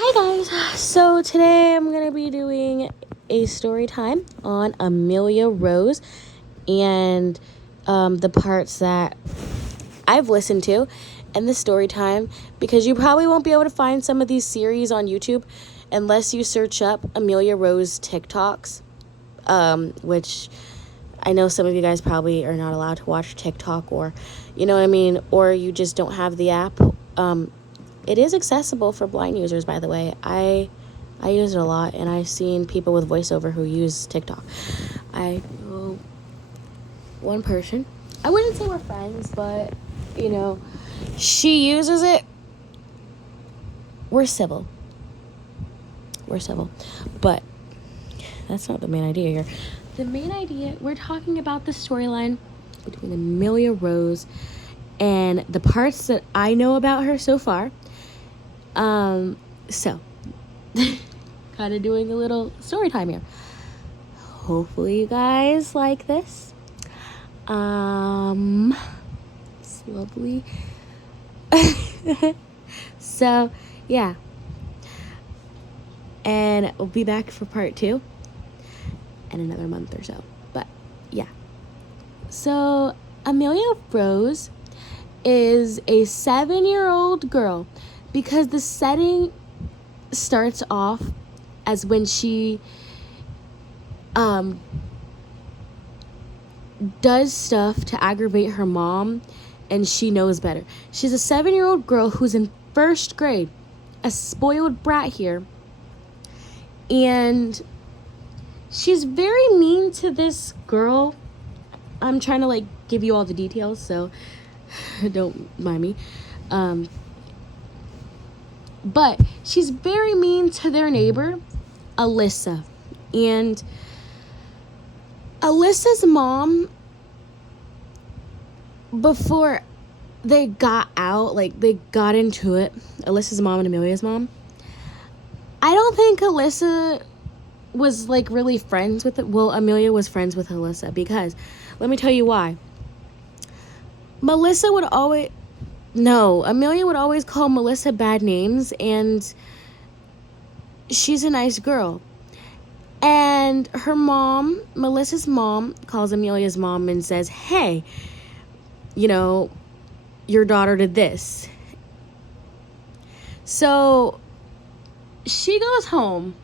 Hi guys, so today I'm going to be doing a story time on Amelia Rose and the parts that I've listened to in the story time, because you probably won't be able to find some of these series on YouTube unless you search up Amelia Rose TikToks, which I know some of you guys probably are not allowed to watch TikTok, or you know what I mean, or you just don't have the app. It is accessible for blind users, by the way. I use it a lot, and I've seen people with voiceover who use TikTok. I know one person. I wouldn't say we're friends, but, you know, she uses it. We're civil. But that's not the main idea here. The main idea, we're talking about the storyline between Amelia Rose and the parts that I know about her so far. So kind of doing a little story time here. Hopefully you guys like this. It's lovely. So yeah, and we'll be back for part 2 in another month or so. But yeah, so Amelia Rose is a 7-year-old girl, because the setting starts off as when she does stuff to aggravate her mom, and she knows better. She's a 7-year-old girl who's in 1st grade, a spoiled brat here, and she's very mean to this girl. I'm trying to give you all the details, so don't mind me. But she's very mean to their neighbor, Alyssa. And Alyssa's mom, before they got out, they got into it, Alyssa's mom and Amelia's mom, I don't think Alyssa was really friends with it. Well, Amelia was friends with Alyssa, because let me tell you why. Amelia would always call Melissa bad names, and she's a nice girl. And her mom, Melissa's mom, calls Amelia's mom and says, hey, your daughter did this. So she goes home,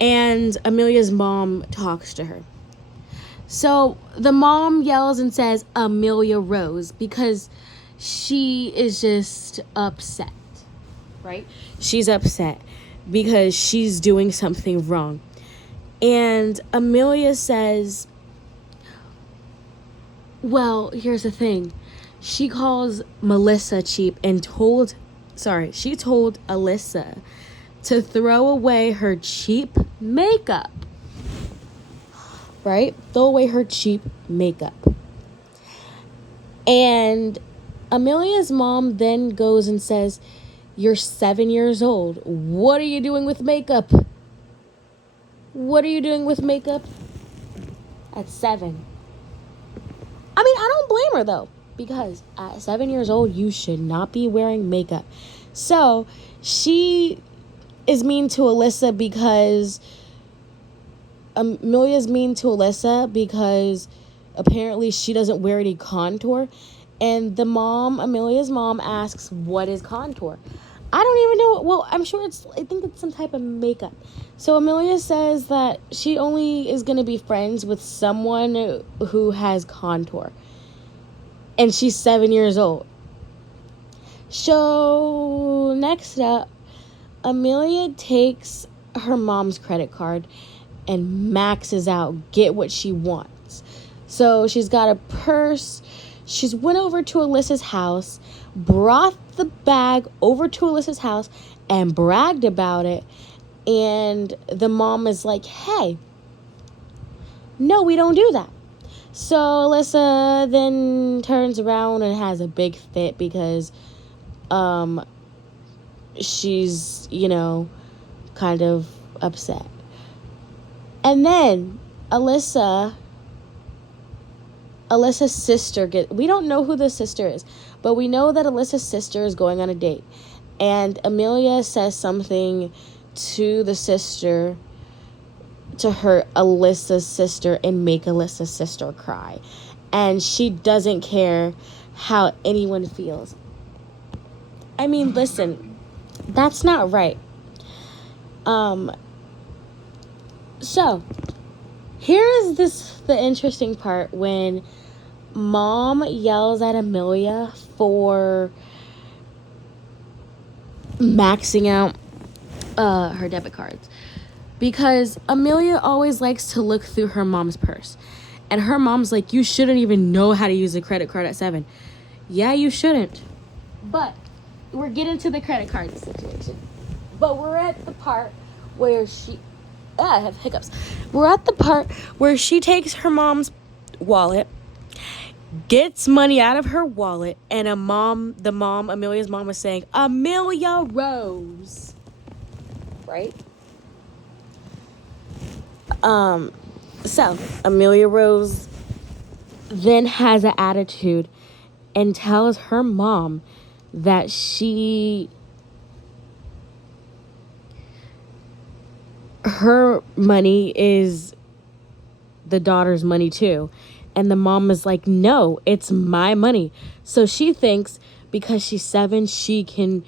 and Amelia's mom talks to her. So the mom yells and says, Amelia Rose, because she is just upset, right? She's upset because she's doing something wrong. And Amelia says, well, here's the thing. She calls Melissa cheap and she told Alyssa to throw away her cheap makeup. Right? Throw away her cheap makeup. And Amelia's mom then goes and says, you're 7 years old. What are you doing with makeup? What are you doing with makeup at 7? I mean, I don't blame her, though, because at 7 years old, you should not be wearing makeup. So she is mean to Alyssa because Amelia's mean to Alyssa because apparently she doesn't wear any contour. And Amelia's mom asks, what is contour? I don't even know. Well, I'm sure I think it's some type of makeup. So Amelia says that she only is going to be friends with someone who has contour. And she's 7 years old. So next up, Amelia takes her mom's credit card and maxes out, get what she wants. So she's got a purse. She's went over to Alyssa's house, brought the bag over to Alyssa's house, and bragged about it. And the mom is like, hey, no, we don't do that. So Alyssa then turns around and has a big fit because she's, kind of upset. And then Alyssa's sister we don't know who the sister is, but we know that Alyssa's sister is going on a date. And Amelia says something to the sister, to her Alyssa's sister, and make Alyssa's sister cry. And she doesn't care how anyone feels. I mean, listen, that's not right. So here is the interesting part when Mom yells at Amelia for maxing out her debit cards, because Amelia always likes to look through her mom's purse, and her mom's like, you shouldn't even know how to use a credit card at 7. Yeah, you shouldn't, but we're getting to the credit card situation. But we're at the part where I have hiccups. We're at the part where she takes her mom's wallet, gets money out of her wallet, and Amelia's mom was saying, Amelia Rose. Right? So Amelia Rose then has an attitude and tells her mom that her money is the daughter's money too. And the mom is like, no, it's my money. So she thinks because she's 7, she can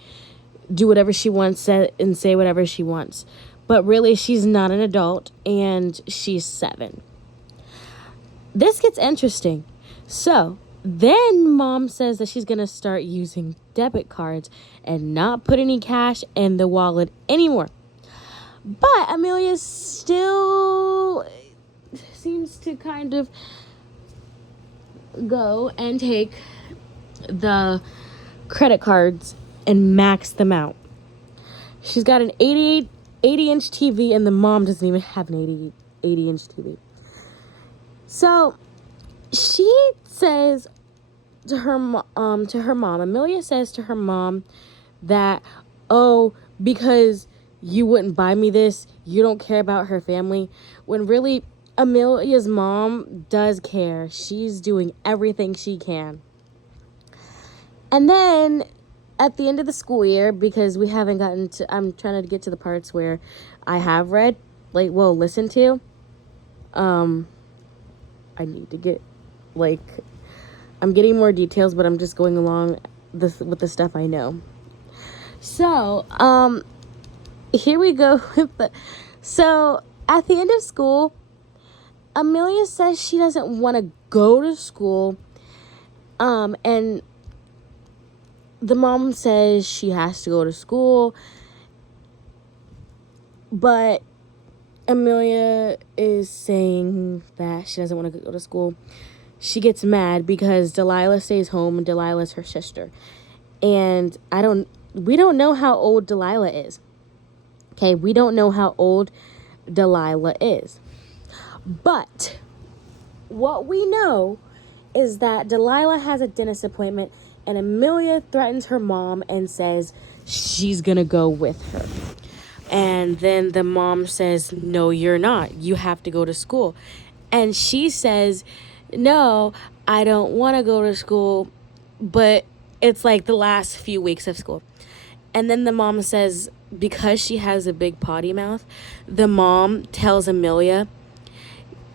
do whatever she wants and say whatever she wants. But really, she's not an adult, and she's 7. This gets interesting. So then Mom says that she's going to start using debit cards and not put any cash in the wallet anymore. But Amelia still seems to kind of go and take the credit cards and max them out. She's got an 80-inch TV, and the mom doesn't even have an 80-inch TV. So she says to her mom, Amelia says to her mom that, oh, because you wouldn't buy me this, you don't care about her family, when really Amelia's mom does care. She's doing everything she can. And then at the end of the school year, because we haven't gotten to, I'm trying to get to the parts where I have read, listened to. I need to get, I'm getting more details, but I'm just going along with the stuff I know. So, here we go so at the end of school, Amelia says she doesn't want to go to school, and the mom says she has to go to school, but Amelia is saying that she doesn't want to go to school. She gets mad because Delilah stays home, and Delilah's her sister. And we don't know how old Delilah is. Okay, we don't know how old Delilah is. But what we know is that Delilah has a dentist appointment, and Amelia threatens her mom and says she's going to go with her. And then the mom says, no, you're not. You have to go to school. And she says, no, I don't want to go to school, but it's like the last few weeks of school. And then the mom says, because she has a big potty mouth, the mom tells Amelia,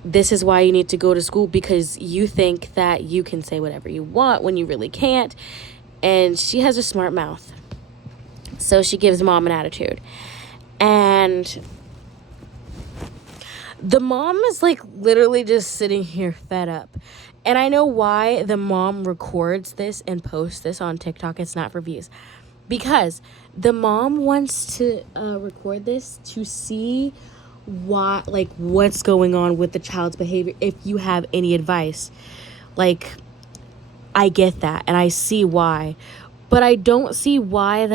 this is why you need to go to school, because you think that you can say whatever you want when you really can't. And she has a smart mouth. So she gives mom an attitude. And the mom is literally just sitting here fed up. And I know why the mom records this and posts this on TikTok. It's not for views. Because the mom wants to record this to see what's going on with the child's behavior. If you have any advice, I get that and I see why, but I don't see why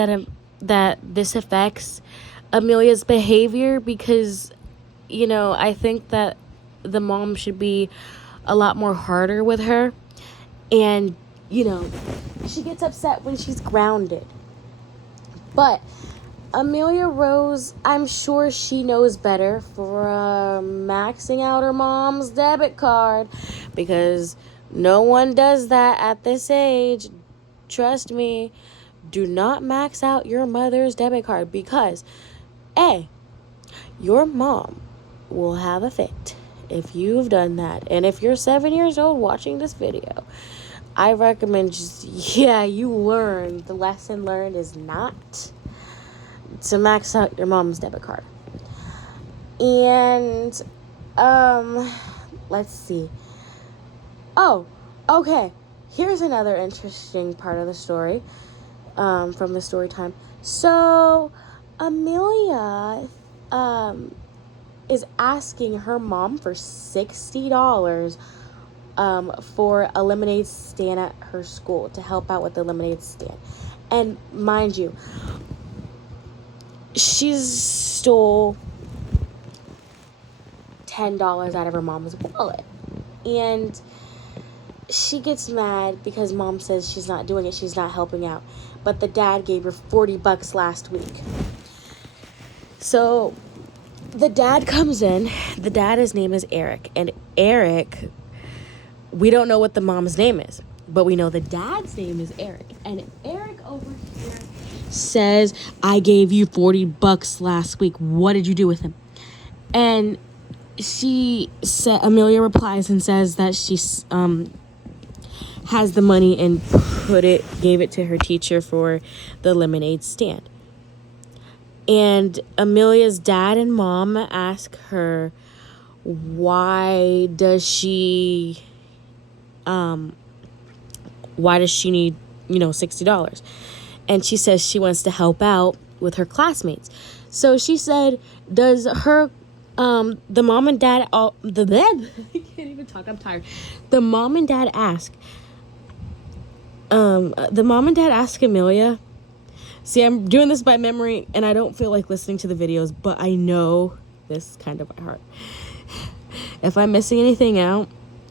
that this affects Amelia's behavior, because I think that the mom should be a lot more harder with her, and she gets upset when she's grounded. But Amelia Rose, I'm sure she knows better for maxing out her mom's debit card, because no one does that at this age. Trust me. do not max out your mother's debit card because, A, your mom will have a fit if you've done that. And if you're 7 years old watching this video, I recommend you learn. The lesson learned is not to max out your mom's debit card. And, let's see. Oh, okay. Here's another interesting part of the story, from the story time. So, Amelia, is asking her mom for $60, for a lemonade stand at her school to help out with the lemonade stand. And mind you, she stole $10 out of her mom's wallet. And she gets mad because mom says she's not doing it, she's not helping out. But the dad gave her $40 last week. So the dad comes in. The dad, his name is Eric. And Eric, we don't know what the mom's name is, but we know the dad's name is Eric. And Eric over here says, I gave you $40 last week. What did you do with him? And Amelia replies and says that she has the money and gave it to her teacher for the lemonade stand. And Amelia's dad and mom ask her, why does she need, $60? And she says she wants to help out with her classmates. So she said, does her, the mom and dad, I can't even talk, I'm tired. The mom and dad ask Amelia, see, I'm doing this by memory, and I don't feel like listening to the videos, but I know this kind of by heart. If I'm missing anything out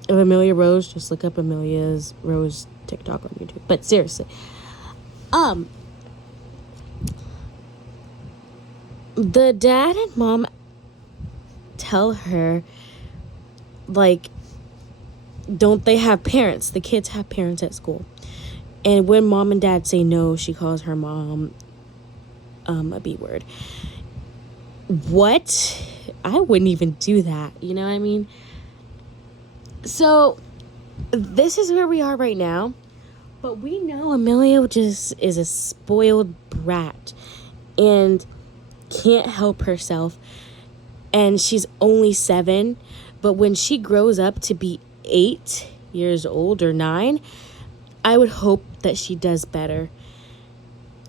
of Amelia Rose, just look up Amelia's Rose TikTok on YouTube. But seriously, the dad and mom tell her, like, don't they have parents? The kids have parents at school. And when mom and dad say no, she calls her mom a B word. What? I wouldn't even do that. You know what I mean? So this is where we are right now. But we know Amelia just is a spoiled brat and can't help herself. And she's only 7. But when she grows up to be 8 years old or 9, I would hope that she does better.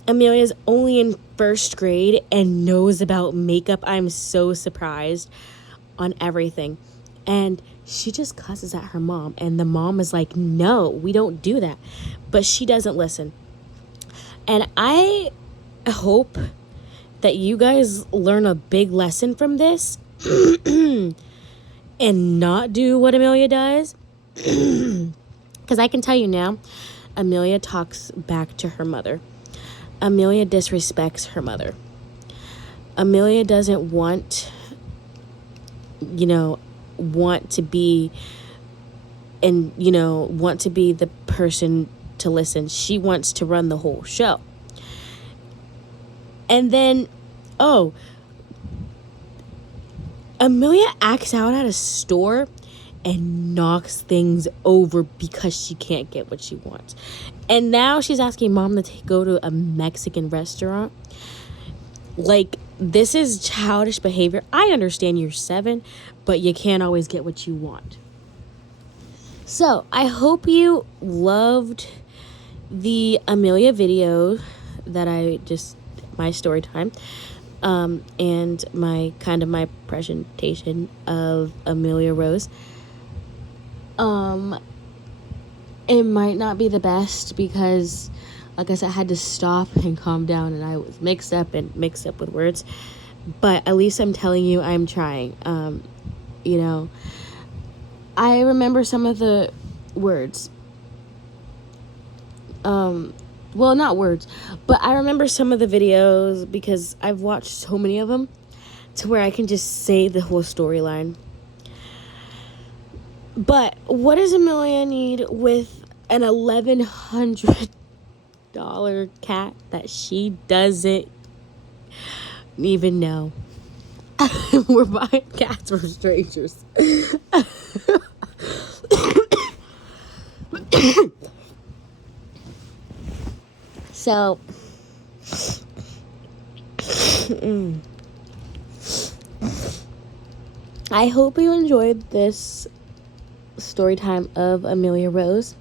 Amelia's only in 1st grade and knows about makeup. I'm so surprised on everything. And she just cusses at her mom. And the mom is like, no, we don't do that. But she doesn't listen. And I hope that you guys learn a big lesson from this and not do what Amelia does. Because I can tell you now, Amelia talks back to her mother. Amelia disrespects her mother. Amelia doesn't want to be the person to listen. She wants to run the whole show. And then, Amelia acts out at a store and knocks things over because she can't get what she wants. And now she's asking mom to go to a Mexican restaurant. Like, this is childish behavior. I understand you're 7, but you can't always get what you want. So, I hope you loved the Amelia video that my story time, and my presentation of Amelia Rose. It might not be the best because, like I said, I had to stop and calm down, and I was mixed up with words. But at least I'm telling you, I'm trying. I remember some of the words. Well, not words, but I remember some of the videos because I've watched so many of them to where I can just say the whole storyline. $1,100 But what does Amelia need with an $1,100 cat that she doesn't even know. We're buying cats from strangers. So, I hope you enjoyed this story time of Amelia Rose.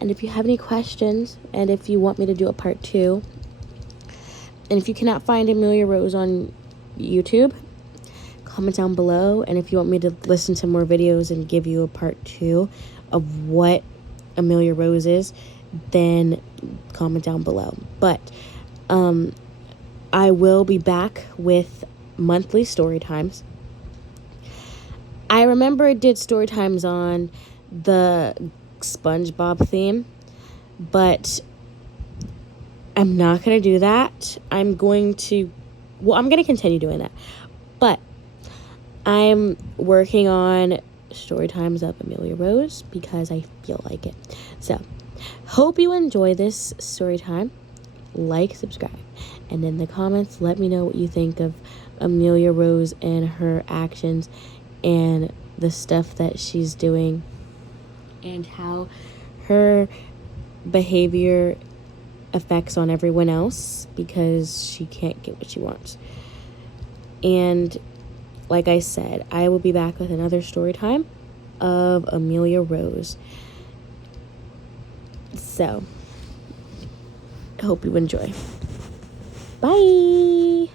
And if you have any questions, and if you want me to do a part 2, and if you cannot find Amelia Rose on YouTube, comment down below. And if you want me to listen to more videos and give you a part 2 of what Amelia Rose is, then comment down below. But I will be back with monthly story times. I remember I did story times on the SpongeBob theme, but I'm not going to do that. I'm going to continue doing that. But I'm working on story times of Amelia Rose because I feel like it. So, hope you enjoy this story time. Like, subscribe, and in the comments, let me know what you think of Amelia Rose and her actions and the stuff that she's doing and how her behavior affects on everyone else because she can't get what she wants. And like I said, I will be back with another story time of Amelia Rose. So, I hope you enjoy. Bye!